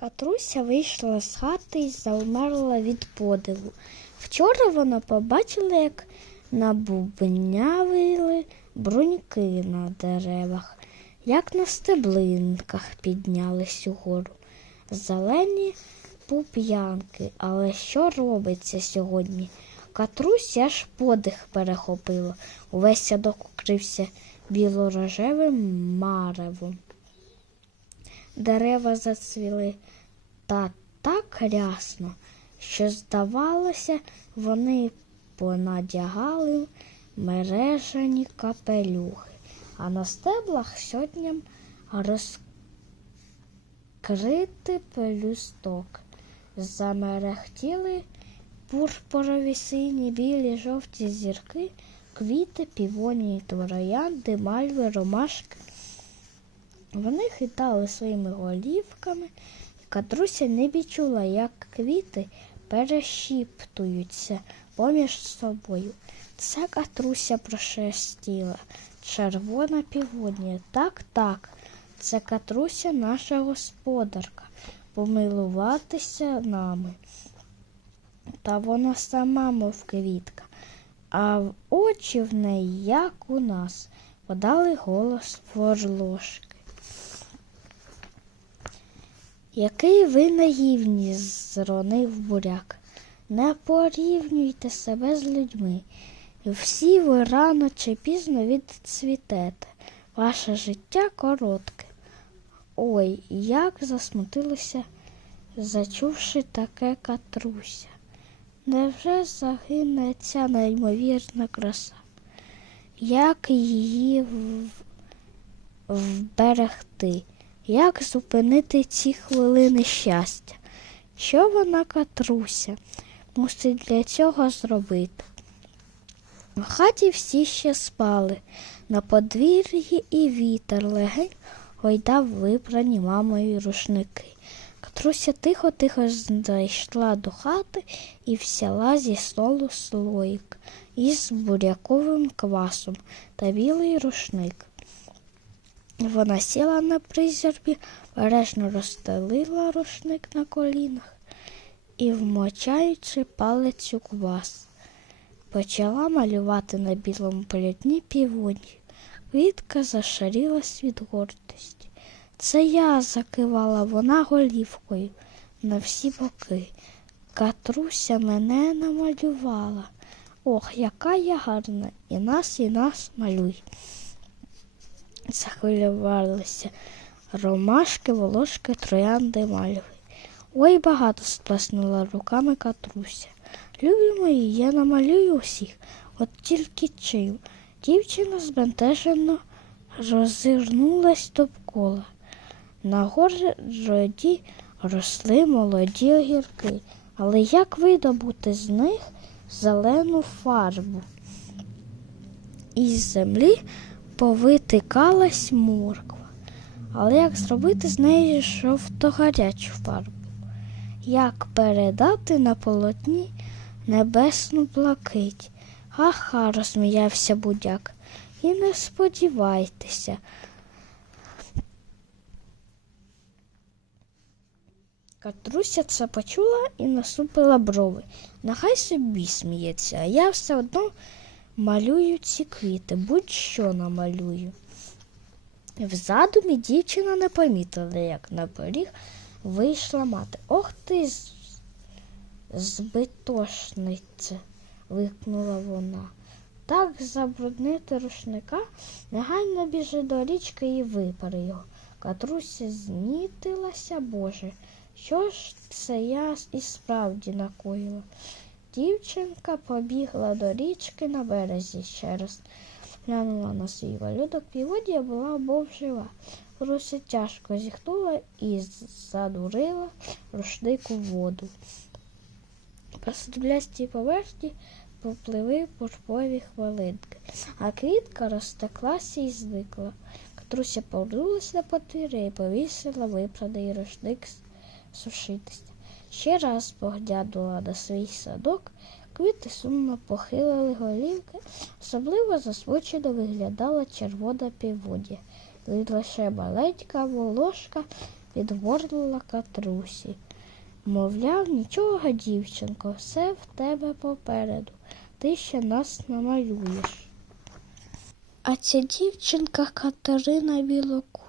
Катруся вийшла з хати і завмерла від подиву. Вчора вона побачила, як набубнявили бруньки на деревах, як на стеблинках піднялись угору. Зелені пуп'янки, але що робиться сьогодні? Катруся аж подих перехопила. Увесь садок укрився білорожевим маревом. Дерева зацвіли та так рясно, що, здавалося, вони понадягали мережані капелюхи, а на стеблах сьотням розкрити пелюсток. Замерехтіли пурпурові сині, білі, жовті зірки, квіти, півонії, троянди, мальви, ромашки. Вони хитали своїми голівками, і Катруся не відчула, як квіти перешіптуються поміж собою. Це Катруся прошестіла. Червона півонія. Так, так, це Катруся наша господарка, помилуватися нами. Та вона сама, мов квітка, а в очі в неї, як у нас, подали голос ворложки. Який ви наївні, зронив буряк. Не порівнюйте себе з людьми. Всі ви рано чи пізно відцвітете. Ваше життя коротке. Ой, як засмутилося, зачувши таке катруся. Невже загине ця неймовірна краса? Як її вберегти? Як зупинити ці хвилини щастя? Що вона катруся мусить для цього зробити? В хаті всі ще спали, на подвір'ї і вітер легень гойдав випрані мамою рушники. Катруся тихо-тихо зайшла до хати і взяла зі столу слоїк із буряковим квасом та білий рушник. Вона сіла на призербі, бережно розстелила рушник на колінах і, вмочаючи палець у квас, почала малювати на білому полотні півонію. Квітка зашарілась від гордості. Це я закивала вона голівкою на всі боки. Катруся мене намалювала. Ох, яка я гарна, і нас, і нас малюй. Захвилювалися ромашки, волошки, троянди, мальви. Ой, багато сплеснула руками Катруся. Любі мої, я намалюю усіх, от тільки чим. Дівчина збентежено роззирнулась довкола. На городі росли молоді огірки, але як видобути з них зелену фарбу? Із землі повитикалась морква. Але як зробити з неї жовто-гарячу фарбу? Як передати на полотні небесну блакить? Ха-ха, розсміявся будяк. І не сподівайтеся. Катруся це почула і насупила брови. Нехай собі сміється, а я все одно малюю ці квіти, будь-що намалюю. В задумі дівчина не помітила, як на поріг вийшла мати. Ох ти збитошниця, вигукнула вона. Так забруднити рушника, негайно біжи до річки і випари його. Катруся знітилася, Боже. Що ж це я і справді накоїла? Дівчинка побігла до річки на березі ще раз. Глянула на свій валюдок, піводія була мов жива. Руся тяжко зіхнула і задурила рушник у воду. По сріблястій поверхні попливли пурпові хвилинки, а квітка розтеклася і зникла. Катруся повернулася на подвір'я і повісила випраний рушник сушитися. Ще раз поглянула на свій садок, квіти сумно похилили голівки, особливо засмучено виглядала червона піводія. І лише маленька волошка підгорлила Катрусі. Мовляв, нічого, дівчинко, все в тебе попереду. Ти ще нас намалюєш. А ця дівчинка Катерина Білоку